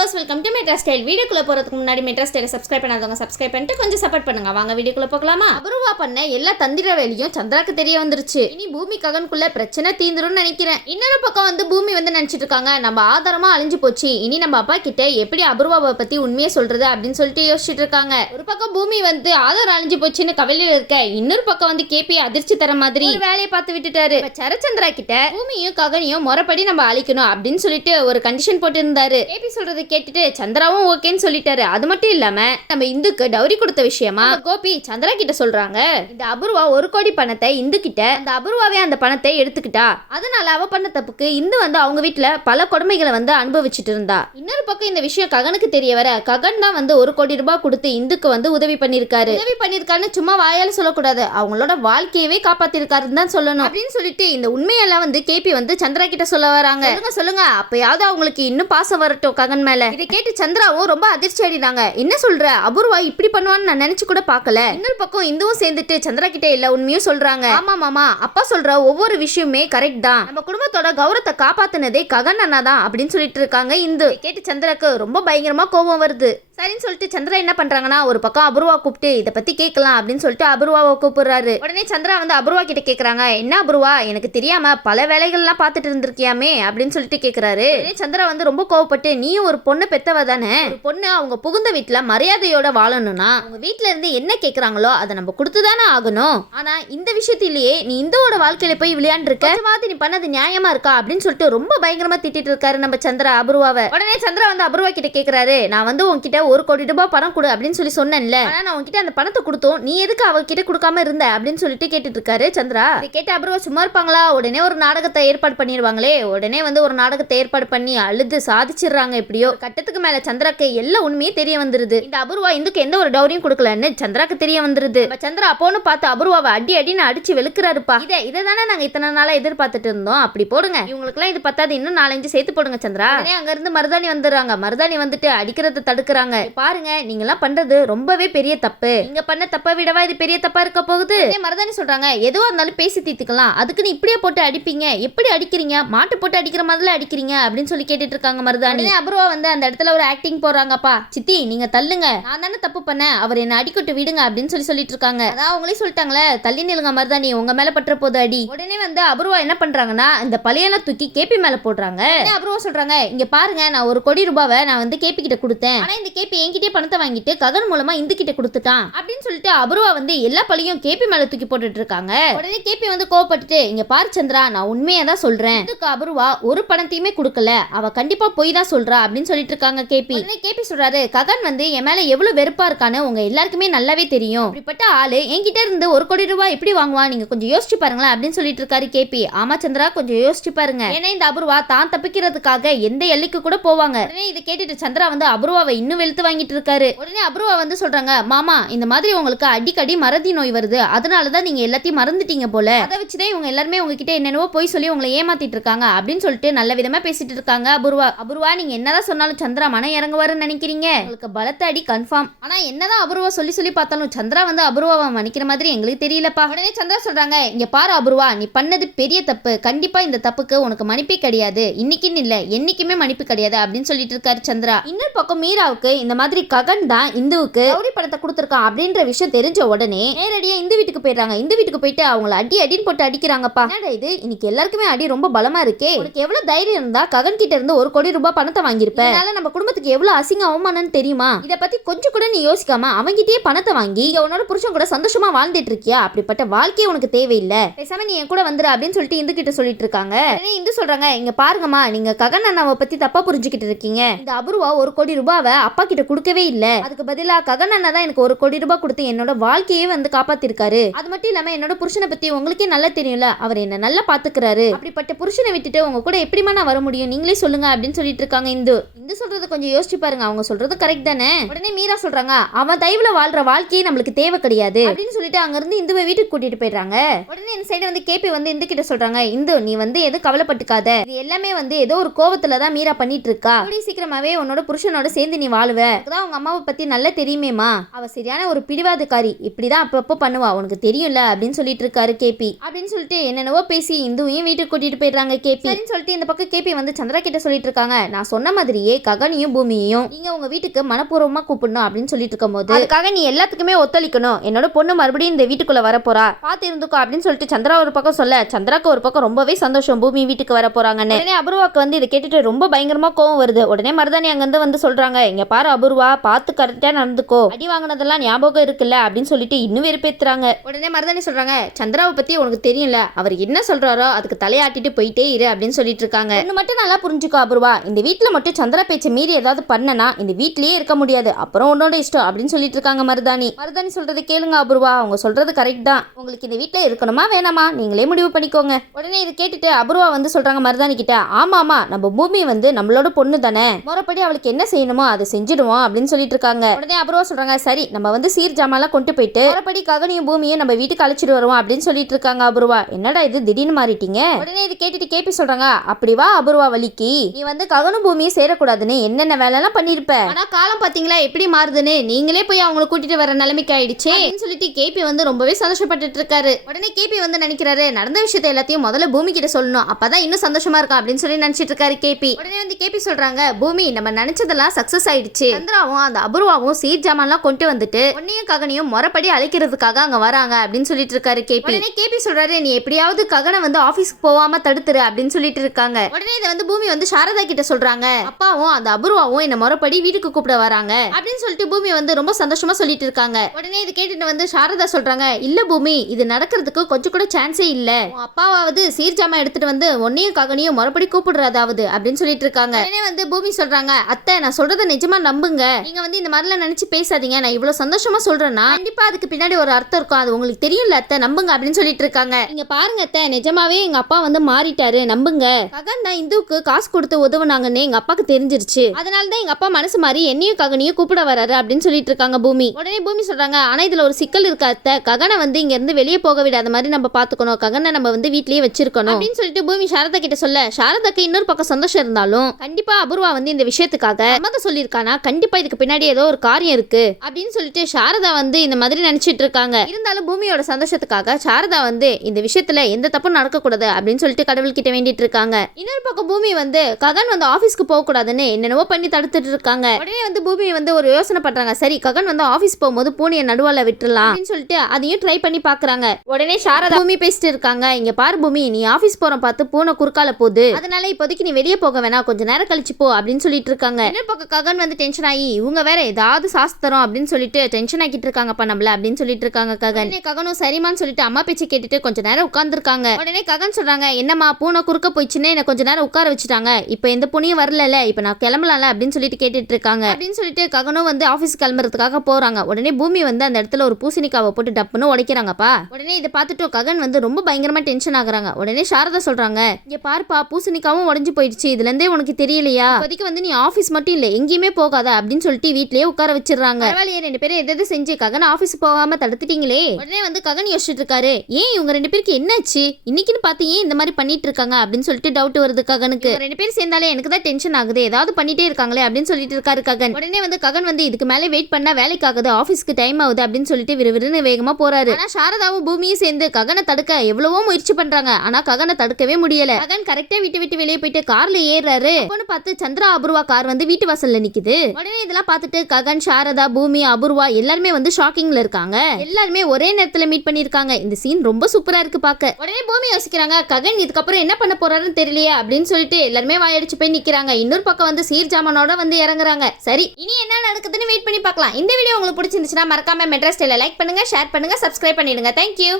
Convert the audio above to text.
Viewers, welcome to metro style. வீடியோக்குள்ள போறதுக்கு முன்னாடி மெட்ரா ஸ்டைலை சப்ஸ்கிரைப் பண்ணாதவங்க சப்ஸ்கிரைப் பண்ணிட்டு கொஞ்சம் சப்போர்ட் பண்ணுங்க. வாங்க வீடியோக்குள்ள போகலாமா? அபூர்வா பண்ண எல்லா தந்திர வேலையும் சந்திராக்கு தெரிய வந்துருச்சு. இனி பூமி ககனுக்குள்ள பிரச்சனை தீந்துரும்னு நினைக்கிறேன். இன்னொரு பக்கம் பூமி நினைச்சிட்டு இருக்காங்க, நம்ம ஆதாரமா அழிஞ்சு போச்சு, இனி நம்ம அப்பா கிட்ட எப்படி அபூர்வாவை பத்தி உண்மையை சொல்றது அப்படின்னு சொல்லிட்டு யோசிச்சுட்டு இருக்காங்க. ஒரு பக்கம் பூமி ஆதாரம் அழிஞ்சு போச்சுன்னு கவலையில இருக்க, இன்னொரு பக்கம் கேபி அதிர்ச்சி தர மாதிரி ஒரு வேலையை பார்த்து விட்டுட்டாரு. சரச்சந்திரா கிட்ட பூமியும் ககனையும் முறைப்படி நம்ம அழிக்கணும் அப்படின்னு சொல்லிட்டு ஒரு கண்டிஷன் போட்டு இருந்தாரு. கேபி சொல்றது கேட்டுட்டு சந்திராவும் ஓகேன்னு சொல்லிட்டாரு. அது மட்டும் இல்லாம நம்ம இந்துக்கு டவுரி கொடுத்த விஷயமா கோபி சந்திரா கிட்ட சொல்றாங்க, இந்த அபூர்வா 1 கோடி பணத்தை இந்து கிட்ட, அந்த அபூர்வாவே அந்த பணத்தை எடுத்துக்கிட்டா, அதனால அவ பண்ண தப்புக்கு இந்து அவங்க வீட்டுல பல கொடுமைகளை அனுபவிச்சுட்டு இருந்தா. இன்னொரு பக்கம் இந்த விஷயம் ககனுக்கு தெரிய வர, ககன் தான் 1 கோடி ரூபாய் கொடுத்து இந்துக்கு உதவி பண்ணிருக்காருன்னு சும்மா வாயால சொல்லக்கூடாது, அவங்களோட வாழ்க்கையவே காப்பாத்திருக்காருன்னு தான் சொல்லணும் அப்படின்னு சொல்லிட்டு இந்த உண்மையெல்லாம் கேபி சந்திரா கிட்ட சொல்ல வராங்க. சொல்லுங்க அப்பயாவது அவங்களுக்கு இன்னும் பாசம் வரட்டும் ககன் மேல. இதை கேட்டு சந்திராவும் ரொம்ப அதிர்ச்சி அடைறாங்க. என்ன சொல்ற, அபூர்வா இப்படி பண்ணுவான்னு நான் நினைச்சு கூட பார்க்கல. இன்னொரு பக்கம் இந்துவும் சேர்ந்துட்டு சந்திரா கிட்ட எல்லா உண்மையும் சொல்றாங்க. ஆமா மாமா, அப்பா சொல்ற ஒவ்வொரு விஷயமே கரெக்ட் தான், நம்ம குடும்பத்தோட கௌரவத்தை காப்பாத்தினதே ககன் அண்ணா தான் அப்படின்னு சொல்லிட்டு இருக்காங்க இந்து. கேட்டு சந்திராக்கு ரொம்ப பயங்கரமா கோபம் வருது. சரின்னு சொல்லிட்டு சந்திரா என்ன பண்றாங்கன்னா, ஒரு பக்கம் அபூர்வா கூப்பிட்டு இதை பத்தி கேட்கலாம் அப்படின்னு சொல்லிட்டு அபூர்வாவை கூப்பிடுறாரு. உடனே சந்திரா அபூர்வா கிட்ட கேக்குறாங்க, என்ன அபூர்வா எனக்கு தெரியாம பல வேலைகள்லாம் பார்த்துட்டு இருந்திருக்கியாமே அப்படின்னு சொல்லிட்டு கேக்குறாரு. சந்திரா ரொம்ப கோவப்பட்டு, நீயும் ஒரு பொண்ணு பெத்தவ தானே, ஒரு பொண்ணு அவங்க புகுந்த வீட்டுல மரியாதையோட வாழணும்னா அவங்க வீட்டுல இருந்து என்ன கேக்குறாங்களோ அதை நம்ம கொடுத்துதானே ஆகணும். ஆனா இந்த விஷயத்திலேயே நீ இந்தோட வாழ்க்கையில போய் விளையாண்டு இருக்க, நீ பண்ணது நியாயமா இருக்கா அப்படின்னு சொல்லிட்டு ரொம்ப பயங்கரமா திட்டிட்டு இருக்காரு நம்ம சந்திரா அபூர்வாவை. உடனே சந்திரா அபூர்வா கிட்ட கேக்குறாரு, நான் உன்கிட்ட 1 கோடி ரூபாய் பணம் கொடு அப்படின்னு சொல்லி சொன்னேன்ல, ஆனா நான் உன்கிட்ட அந்த பணத்தை கொடுத்தோம், நீ எதுக்கு அவகிட்ட கொடுக்காம இருந்த அப்படின்னு சொல்லிட்டு கேட்டுட்டு இருக்காரு சந்திரா. இதை கேட்டு அபூர்வா சும்மா இருப்பாங்களா, உடனே ஒரு நாடகத்தை ஏற்பாடு பண்ணிடுவாங்களே. உடனே ஒரு நாடகத்தை ஏற்பாடு பண்ணி அழுது சாதிச்சிடுறாங்க. எப்படியோ கட்டத்துக்கு மேல சந்திராக்கு எல்லா உண்மையும் தெரிய வந்துருது. இந்த அபூர்வா இந்துக்கு எந்த ஒரு டவுரியும் கொடுக்கலன்னு சந்திராக்கு தெரிய வந்துருது. சந்திரா அப்போன்னு பார்த்து அபூர்வாவை அடின்னு அடிச்சு வெளுக்கிறாருப்பா. இதை தானே நாங்க இத்தனை நாளா எதிர்பார்த்துட்டு இருந்தோம், அப்படி போடுங்க, இவங்களுக்கு எல்லாம் இது பத்தாது, இன்னும் 4-5 சேர்த்து போடுங்க சந்திரா. அங்க இருந்து மருதாணி வந்துடுறாங்க. மருதாணி அடிக்கிறத தடுக்கிறாங்க. பாருங்க, நீங்க எல்லாம் பண்றது ரொம்பவே பெரிய தப்பு, நீங்க பண்ண தப்பை விடவா இது பெரிய தப்பா இருக்க போகுது. மருதாணி சொல்றாங்க, எதுவா இருந்தாலும் பேசி தீர்த்துக்கலாம், அதுக்கு நீ இப்படியே போட்டு அடிப்பீங்க, எப்படி அடிக்கிறீங்க, மாட்டு போட்டு அடிக்கிற மாதிரி அடிக்கிறீங்க அப்படின்னு சொல்லி கேட்டுட்டு இருக்காங்க மருதாணி. அபூர்வா அந்த இடத்துல ஒரு ஆக்டிங் போறாங்கப்பா, சித்தி நீங்க தள்ளுங்க, நான் தானே தப்பு பண்ணேன், அவர் என்ன அடிக்கட்டு விடுங்க அப்படின்னு சொல்லிட்டு இருக்காங்க. அதான் அவங்களே சொல்லிட்டாங்களே, தள்ளி நிலுங்க மருதாணி, உங்க மேல பற்ற போது அடி. உடனே அபூர்வா என்ன பண்றாங்கன்னா, இந்த பழையெல்லாம் தூக்கி கேபி மேல போடுறாங்க. அபூர்வா சொல்றாங்க, இங்க பாருங்க, நான் 1 கோடி ரூபாவை நான் கேபி கிட்ட கொடுத்தேன், ஆனா இந்த கேபி என்கிட்டே பணத்தை வாங்கிட்டு ககன் மூலமா இந்து கிட்ட கொடுத்துட்டான் அப்படின்னு சொல்லிட்டு அபூர்வா எல்லா பழியும் கேபி மேல தூக்கி போட்டுட்டு இருக்காங்க. உடனே கேபி கோவப்பட்டுட்டு, இங்க பாரு சந்திரா, நான் உண்மையா தான் சொல்றேன், இதுக்கு அபூர்வா ஒரு பணத்தையுமே கொடுக்கல, அவ கண்டிப்பா போய் தான் சொல்றா அப்படின்னு சொல்லிட்டு இருக்காங்க கேபி. கேபி சொல்றாரு, ககன் என் மேல எவ்வளவு வெறுப்பா இருக்கான்னு உங்க எல்லாருக்குமே நல்லாவே தெரியும், இப்படிப்பட்ட ஆளு என்கிட்ட இருந்து 1 கோடி ரூபாய் எப்படி வாங்குவான், நீங்க கொஞ்சம் யோசிச்சு பாருங்களேன் அப்படின்னு சொல்லிட்டு இருக்காரு கேபி. ஆமா சந்திரா, கொஞ்சம் யோசிச்சு பாருங்க, ஏன்னா இந்த அபூர்வா தான் தப்பிக்கிறதுக்காக எந்த எல்லைக்கு கூட போவாங்க. உடனே இதை கேட்டுட்டு சந்திரா அபூர்வாவை இன்னும் வெளுத்து வாங்கிட்டு இருக்காரு. உடனே அபூர்வா சொல்றாங்க, மாமா இந்த மாதிரி உங்களுக்கு அடிக்கடி மறதி நோய் வருது, அதனாலதான் நீங்க எல்லாத்தையும் மறந்துட்டீங்க போல, அதை வச்சுதான் இவங்க எல்லாருமே உங்ககிட்ட என்னென்னவோ போய் சொல்லி உங்களை ஏமாத்திட்டு இருக்காங்க அப்படின்னு சொல்லிட்டு நல்ல விதமா பேசிட்டு இருக்காங்க அபூர்வா நீங்க என்னதான் சொன்னாலும் சந்திரா மனம் இறங்குவாருன்னு நினைக்கிறீங்க, உங்களுக்கு பலத்த அடி கன்ஃபார்ம். ஆனா என்னதான் அபூர்வா சொல்லி பார்த்தாலும் சந்திரா அபூர்வாவை மன்னிக்கிற மாதிரி எங்களுக்கு தெரியலப்பா. உடனே சந்திரா சொல்றாங்க, இங்க பாரு அபூர்வா, நீ பண்ணது பெரிய தப்பு, கண்டிப்பா இந்த தப்புக்கு உனக்கு மன்னிப்பே கிடையாது, இன்னைக்குன்னு இல்ல என்னைக்குமே மன்னிப்பு கிடையாது அப்படின்னு சொல்லிட்டு இருக்காரு சந்திரா. இன்னொரு பக்கம் மீராவுக்கு இந்த மாதிரி ககன் தான் இந்துவுக்கு கௌரி பணத்தை கொடுத்துருக்கான் அப்படின்ற விஷயம் தெரிஞ்ச உடனே நேரடியா இந்து வீட்டுக்கு போயிடுறாங்க. இந்து வீட்டுக்கு போயிட்டு அவங்கள அடின்னு போட்டு அடிக்கிறாங்கப்பா. என்னடா இது, இன்னைக்கு எல்லாருக்குமே அடி ரொம்ப பலமா இருக்கே, உனக்கு எவ்வளவு தைரியம் இருந்தா ககன் கிட்ட இருந்து 1 கோடி ரூபாய் பணத்தை வாங்கியிருப்ப, அதனால நம்ம குடும்பத்துக்கு எவ்வளவு அசிங்க அவமானம்னு தெரியுமா, இத பத்தி கொஞ்சம் கூட நீ யோசிக்காம அவங்கிட்டயே பணத்தை வாங்கி உன்னோட புருஷன் கூட சந்தோஷமா வாழ்ந்துட்டு இருக்கியா, அப்படிப்பட்ட வாழ்க்கையே உனக்கு தேவையில்லை, பேசாம நீ என் கூட வந்துரு அப்படின்னு சொல்லிட்டு இந்து கிட்ட சொல்லிட்டு இருக்காங்க. இந்து சொல்றாங்க, இங்க பாருங்கம்மா, நீங்க ககன் அண்ணாவை பத்தி தப்பா புரிஞ்சுக்கிட்டு இருக்கீங்க, இந்த அபூர்வா 1 கோடி ரூபாவை அப்பா கிட்ட கொடுக்கவே இல்ல, அதுக்கு பதிலா ககன் அண்ணா தான் எனக்கு 1 கோடி ரூபாய் கொடுத்து என்னோட வாழ்க்கையே காப்பாத்திருக்காரு, அது மட்டும் இல்லாம என்னோட புருஷனை பத்தி உங்களுக்கே நல்லா தெரியும்ல, அவர் என்ன நல்லா பாத்துக்கிறாரு, அப்படிப்பட்ட புருஷனை விட்டுட்டு உங்க கூட எப்படிமா நான் வர முடியும், நீங்களே சொல்லுங்க அப்படின்னு சொல்லிட்டு இருக்காங்க இந்து சொல்றது கொஞ்சம் யோசிச்சு பாருங்க, அவங்க சொல்றது கரெக்ட் தானே. உடனே மீரா சொல்றாங்க, அவன் தயவுல வாழ்ற வாழ்க்கையே நம்மளுக்கு தேவை கிடையாது அப்படின்னு சொல்லிட்டு அங்க இருந்து இந்துவை வீட்டுக்கு கூட்டிட்டு போயிடுறாங்க. உடனே இந்த சைடு கேபி இந்து கிட்ட சொல்றாங்க, இந்து நீ எதுவும் கவலைப்பட்டுக்காத, இது எல்லாமே ஏதோ ஒரு கோவத்துலதான் மீரா பண்ணிட்டு இருக்கா, சீக்கிரமாவே உன்னோட புருஷனோட சேர்ந்து நீ வாழுவ, அதான் உங்க அம்மாவை பத்தி நல்லா தெரியுமேமா, அவ சரியான ஒரு பிடிவாதக்காரி, இப்படிதான் அப்பப்போ பண்ணுவா உனக்கு தெரியும்ல அப்படின்னு சொல்லிட்டு இருக்காரு கேபி. அப்படின்னு சொல்லிட்டு என்னென்னவோ பேசி இந்துவையும் வீட்டுக்கு கூட்டிட்டு போயிடுறாங்க கேபி. சொல்லிட்டு இந்த பக்கம் கேபி சந்திரா கிட்ட சொல்லிட்டு இருக்காங்க, நான் சொன்ன மாதிரியே ககனையும் ககனையும் பூமியையும் நீங்க உங்க வீட்டுக்கு மனப்பூர்வமா கூப்பிடணும் அப்படின்னு சொல்லிட்டு இருக்கும்போது அதுக்காக நீ எல்லாத்துக்குமே ஒத்துழைக்கணும். என்னோட பொண்ணு மறுபடியும் இந்த வீட்டுக்குள்ள வரப்போறா, பாத்து இருந்துக்கோ அப்படின்னு சொல்லிட்டு சந்திரா ஒரு பக்கம் சொல்ல, சந்திராக்கு ஒரு பக்கம் ரொம்பவே சந்தோஷம் பூமி வீட்டுக்கு வர போறாங்கன்னு. உடனே அபூர்வாக்கு வந்து இதை கேட்டுட்டு ரொம்ப பயங்கரமா கோவம் வருது. உடனே மருதாணி அங்கிருந்து வந்து சொல்றாங்க, இங்க பாரு அபூர்வா, பார்த்து கரெக்டா நடந்துக்கோ, அடி வாங்கினதெல்லாம் ஞாபகம் இருக்குல்ல அப்படின்னு சொல்லிட்டு இன்னும் வெறுப்பேத்துறாங்க. உடனே மருதாணி சொல்றாங்க, சந்திராவை பத்தி உனக்கு தெரியும்ல, அவர் என்ன சொல்றாரோ அதுக்கு தலையாட்டிட்டு போயிட்டே இரு அப்படின்னு சொல்லிட்டு இருக்காங்க. ஒண்ணு மட்டும் நல்லா புரிஞ்சுக்கோ அபூர்வா, இந்த வீட்டுல மட்டும் சந்திரா பேச்சை மீறி ஏதாவது பண்ணனா இந்த வீட்லயே இருக்க முடியாது, அப்புறம் உன்னோட இஷ்டம் அப்படின்னு சொல்லிட்டு இருக்காங்க மருதாணி. மருதாணி சொல்றதை கேளுங்க அபூர்வா, அவங்க சொல்றது கரெக்ட் தான். உங்களுக்கு இந்த வீட்டுல இருக்கணுமா வேணாமா நீங்களே முடிவு பண்ணிக்கோங்க. உடனே இது கேட்டுட்டு அபூர்வா வந்து சொல்றாங்க மருதாணி கிட்ட, ஆமாமா நம்ம பூமி வந்து நம்மளோட பொண்ணு தானே, முறைப்படி அவளுக்கு என்ன செய்யணுமோ அதை செஞ்சிடுவோம் அப்படின்னு சொல்லிட்டு இருக்காங்க. உடனே அபூர்வா சொல்றாங்க, சரி நம்ம வந்து சீர் ஜாமான்லாம் கொண்டு போயிட்டு முறைப்படி ககனையும் பூமியும் நம்ம வீட்டுக்கு அழைச்சிட்டு வருவோம் அப்படின்னு சொல்லிட்டு இருக்காங்க அபூர்வா. என்னடா இது திடீர்னு மாறிட்டீங்க? உடனே இது கேட்டுட்டு கேபி சொல்றாங்க, அப்படி வா அபூர்வா வலிக்கு, நீ வந்து ககனும் பூமியும் சேரக்கூடாதுன்னு என்னென்ன வேலை எல்லாம் பண்ணிருப்ப, ஆனா காலம் பாத்தீங்களா எப்படி மாறுதுன்னு, நீங்களே போய் அவங்களை கூட்டிட்டு வர நிலைமைக்கு ஆயிடுச்சு அப்படின்னு சொல்லிட்டு கேபி வந்து ரொம்பவே சந்தோஷப்பட்டு இருக்காரு. உடனே கேபி வந்து நினைக்கிறாரு, நடந்த விஷயத்தை எல்லாத்தையும் முதல்ல பூமி கிட்ட சொல்லணும், அப்பதான் இன்னும் சந்தோஷமா இருக்கும் அப்படின்னு சொல்லி நினைச்சிட்டு இருக்காரு கேபி. உடனே வந்து கேபி சொல்றாங்க, பூமி நம்ம நினைச்சதெல்லாம் சக்சஸ் ஆயிடுச்சு, சந்திராவும் அந்த அபூர்வாவும் சீர் ஜாமான்லாம் கொண்டு வந்துட்டு உன்னையும் ககனையும் முறைப்படி அழைக்கிறதுக்காக அங்க வராங்க அப்படின்னு சொல்லிட்டு இருக்காரு கேபி. உடனே கேபி சொல்றாரு, நீ எப்படியாவது ககனை வந்து ஆபீஸ்க்கு போகாம தடுத்துரு அப்படின்னு சொல்லிட்டு இருக்காங்க. உடனே இதை வந்து பூமி வந்து சாரதா கிட்ட சொல்றாங்க, அப்பாவும் அந்த அபூர்வாவும் என்ன முறைப்படி வீட்டுக்கு கூப்பிட வராங்க அப்படின்னு சொல்லிட்டு பூமி வந்து ரொம்ப சந்தோஷமா சொல்லிட்டு இருக்காங்க. உடனே இது கேட்டுட்டு வந்து சாரதா சொல்றாங்க, இல்ல பூமி இது நடக்கிறதுக்கு கொஞ்சம் கூட சான்ஸே இல்ல, அப்பாவாவது சீர்ஜாமா எடுத்துட்டு வந்து ஒன்னையும் ககனையும் முறைப்படி கூப்பிடுறதாவது அப்படின்னு சொல்லிட்டு இருக்காங்க. உடனே வந்து பூமி சொல்றாங்க, அத்தை நான் சொல்றதை நிஜமா நம்புங்க, நீங்க வந்து இந்த மாதிரிலாம் நினைச்சு பேசாதீங்க, நான் இவ்வளவு சந்தோஷமா சொல்றேன்னா கண்டிப்பா அதுக்கு பின்னாடி ஒரு அர்த்தம் இருக்கும், அது உங்களுக்கு தெரியும்ல அத்தை, நம்புங்க அப்படின்னு சொல்லிட்டு இருக்காங்க. நீங்க பாருங்க அத்தை, நிஜமாவே எங்க அப்பா வந்து மாறிட்டாரு, நம்புங்க, ககன் தான் இந்துவுக்கு காசு கொடுத்து உதவுனாங்கன்னு எங்க அப்பாக்கு தெரிஞ்சிருச்சு, அதனாலதான் எங்க அப்பா மனசு மாறி என்னையும் ககனையும் கூப்பிட வராரு அப்படின்னு சொல்லிட்டு இருக்காங்க பூமி. உடனே பூமி சொல்றாங்க, ஆனா இதுல ஒரு சிக்கல் இருக்கு அத்தை, ககனை வந்து இங்க இருந்து வெளியே போக விடாத மாதிரி நம்ம பாத்துக்கணும், ககனை நம்ம வந்து வீட்லயே வச்சிருக்கணும் அப்படின்னு சொல்லிட்டு பூமி சாரதா கிட்ட சொல்ல, சாரதாக்கு இன்னொரு பக்கம் சந்தோஷம் இருந்தாலும் கண்டிப்பா அபூர்வா வந்து இந்த விஷயத்துக்காக சம்மதம் சொல்லியிருக்கானா, கண்டிப்பா இதுக்கு பின்னாடி ஏதோ ஒரு காரியம் இருக்கு அப்படின்னு சொல்லிட்டு சாரதா வந்து இந்த மாதிரி நினைச்சிட்டு இருக்காங்க. இருந்தாலும் பூமியோட சந்தோஷத்துக்காக சாரதா வந்து இந்த விஷயத்துல எந்த தப்பும் நடக்கக்கூடாது அப்படின்னு சொல்லிட்டு கடவுள் கிட்ட வேண்டிட்டு இருக்காங்க. இன்னொரு பக்கம் பூமி வந்து ககன் வந்து ஆபீஸ்க்கு போக கூடாதுன்னு என்னென்னவோ பண்ணி தடுத்துட்டு இருக்காங்க. உடனே வந்து பூமி வந்து ஒரு யோசனை பண்றாங்க, சரி ககன் வந்து ஆபீஸ் போகும்போது பூனையை நடுவால விட்டுறலாம் அப்படின்னு சொல்லிட்டு அதையும் ட்ரை பண்ணி பாக்குறாங்க. உடனே சாரதா பூமி பேசிட்டு இருக்காங்க, இங்க பாரு பூமி, நீ ஆபீஸ் போற பார்த்து பூனை குறுக்கால போகுது, அதனால இப்போதைக்கு நீ வெளியே போக வேணா, கொஞ்ச நேரம் கழிச்சு போ அப்படின்னு சொல்லிட்டு இருக்காங்க. இன்னொரு பக்கம் ககன் வந்து டென்ஷன் ஆகி, இவங்க வேற ஏதாவது சாஸ்திரம் அப்படின்னு சொல்லிட்டு டென்ஷன் ஆக்கிட்டு இருக்காங்கப்பா நம்மள அப்படின்னு சொல்லிட்டு இருக்காங்க ககன். ககனும் சரிமான்னு சொல்லிட்டு அம்மா பேச்சு கேட்டுட்டு கொஞ்ச நேரம் உட்கார்ந்துருக்காங்க. உடனே ககன் சொல்றாங்க, என்னம்மா பூனை குறுக்க போயிடுச்சுன்னு என்ன கொஞ்ச நேரம் உட்கார வச்சுட்டாங்க, இப்ப எந்த பூனையும் வரல, இப்ப நான் கிளம்பலாம்ல அப்படின்னு சொல்லிட்டு கேட்டுட்டு இருக்காங்க. அப்படின்னு சொல்லிட்டு ககனும் வந்து ஆபீஸ் கிளம்புறதுக்காக போறாங்க. உடனே பூமி வந்து அந்த இடத்துல ஒரு பூசணிக்காவை போட்டு டப்புன்னு உடைக்கிறாங்கப்பா. உடனே இதை பார்த்துட்டு ககன் வந்து ரொம்ப பயங்கரமா டென்ஷன் ஆகுறாங்க. உடனே சாரதா சொல்றாங்க, இங்க பாருப்பா பூசணிக்காவும் உடைஞ்சு போயிடுச்சு, இதுல இருந்தே உனக்கு தெரியலையா, இப்போதைக்கு வந்து நீ ஆபீஸ் மட்டும் இல்ல எங்கேயுமே போகாத அப்படின்னு சொல்லிட்டு வீட்லயே உட்கார வச்சிடறாங்க. பரவாயில்லையே ரெண்டு பேரும் எதாவது செஞ்சு ககன் ஆபீஸ் போகாம தடுத்துட்டீங்களே. உடனே வந்து ககன் யோசிச்சுட்டு இருக்காரு, ஏன் இவங்க ரெண்டு பேருக்கு என்னாச்சு இன்னைக்குன்னு பார்த்து ஏன் இந்த மாதிரி பண்ணிட்டு இருக்காங்க அப்படின்னு சொல்லிட்டு டவுட் வருது ககனுக்கு. ரெண்டு பேரும் சேர்ந்தாலே எனக்கு தான் டென்ஷன் ஆகுது, ஏதாவது பண்ணிட்டே இருக்காங்களே அப்படின்னு சொல்லிட்டு இருக்காரு ககன். உடனே வந்து ககன் வந்து இதுக்கு மேலே வெயிட் பண்ணா வேலைக்கு ஆகுது, ஆபீஸ்க்கு டைம் ஆகுது அப்படின்னு சொல்லிட்டு விறுவிறுன்னு வேகமா போறாரு. ஆனா சாரதாவும் பூமியும் சேர்ந்து ககனை தடுக்க எவ்வளவோ முயற்சி பண்றாங்க, ஆனா ககனை தடுக்கவே முடியல. ககன் கரெக்டா விட்டு வெளியே போயிட்டு கார்ல ஏறாரு. அப்பன்னு பார்த்து சந்திரா அபூர்வா கார் வந்து வீட்டு வாசல்ல நிக்குது. உடனே இதெல்லாம் பார்த்துட்டு ககன், சாரதா, பூமி, அபூர்வா எல்லாருமே வந்து ஷாக்கிங்ல இருக்காங்க. எல்லாருமே ஒரே நேரத்துல மீட் பண்ணிருக்காங்க. இந்த சீன் ரொம்ப சூப்பரா இருக்கு பாக்க. உடனே பூமி யோசிக்கிறாங்க, ககன் இதுக்கப்புறம் என்ன பண்ண போறாருன்னு தெரியலையா அப்படின்னு சொல்லிட்டு எல்லாருமே வாயடிச்சு போய் நிக்கிறாங்க. இன்னொரு பக்கம் வந்து சீர் ஜாமானோட வந்து இறங்குறாங்க. சரி இனி என்ன நடக்குதுன்னு வெயிட் பண்ணி பார்க்கலாம். இந்த வீடியோ உங்களுக்கு பிடிச்சிருந்துச்சுன்னா மறக்காம மெட்ராஸ் ஸ்டைல லைக் பண்ணுங்க, ஷேர் பண்ணுங்க, சப்ஸ்கிரைப் பண்ணிடுங்க. தேங்க்யூ.